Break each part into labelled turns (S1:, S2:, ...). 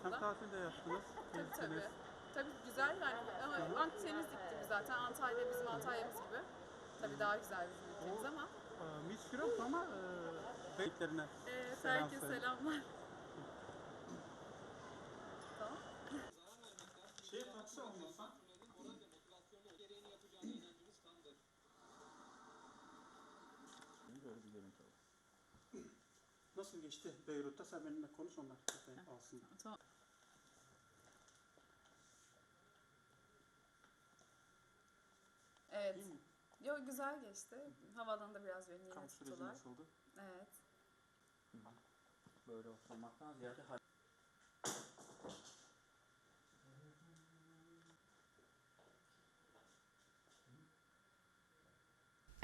S1: aslında.
S2: Hem tatilde yaptınız.
S1: Tabii tabii. Tabii güzel yani. Ama Akdeniz iklimi zaten Antalya bizim Antalya'mız gibi. Tabii daha güzel bizim ülkemiz ama.
S2: Ee, Mis Gürok ama e, beyitlerine
S1: Evet,
S2: Selam
S1: herkese
S2: söyle.
S1: selamlar. tamam.
S2: şey taksi olmasa
S3: Böyle bir görüntü oldu.
S2: Nasıl geçti Beyrut'ta sen benimle konuş onlar zaten alsınlar.
S1: Tamam. Evet.
S2: İyi mi?
S1: Yo güzel geçti. Havaalanında biraz beni yine
S2: Kamp süreci
S1: tuttular.
S2: nasıldı?
S1: Evet.
S3: Böyle oturmaktan ziyade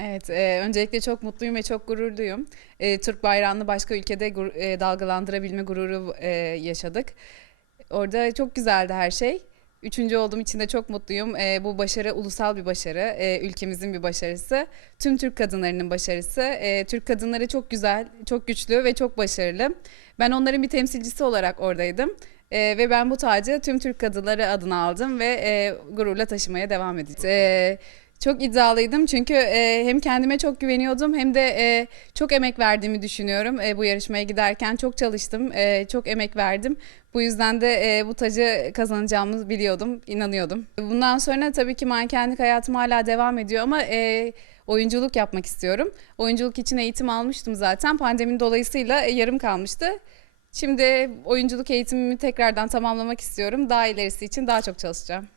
S4: Evet, e, öncelikle çok mutluyum ve çok gururluyum. E, Türk bayrağını başka ülkede gur- e, dalgalandırabilme gururu e, yaşadık. Orada çok güzeldi her şey. Üçüncü olduğum için de çok mutluyum. E, bu başarı ulusal bir başarı, e, ülkemizin bir başarısı. Tüm Türk kadınlarının başarısı. E, Türk kadınları çok güzel, çok güçlü ve çok başarılı. Ben onların bir temsilcisi olarak oradaydım. E, ve ben bu tacı tüm Türk kadınları adına aldım ve e, gururla taşımaya devam edeceğim. E, çok iddialıydım çünkü e, hem kendime çok güveniyordum hem de e, çok emek verdiğimi düşünüyorum. E, bu yarışmaya giderken çok çalıştım, e, çok emek verdim. Bu yüzden de e, bu tacı kazanacağımı biliyordum, inanıyordum. Bundan sonra tabii ki mankenlik hayatım hala devam ediyor ama e, oyunculuk yapmak istiyorum. Oyunculuk için eğitim almıştım zaten. Pandeminin dolayısıyla e, yarım kalmıştı. Şimdi oyunculuk eğitimimi tekrardan tamamlamak istiyorum. Daha ilerisi için daha çok çalışacağım.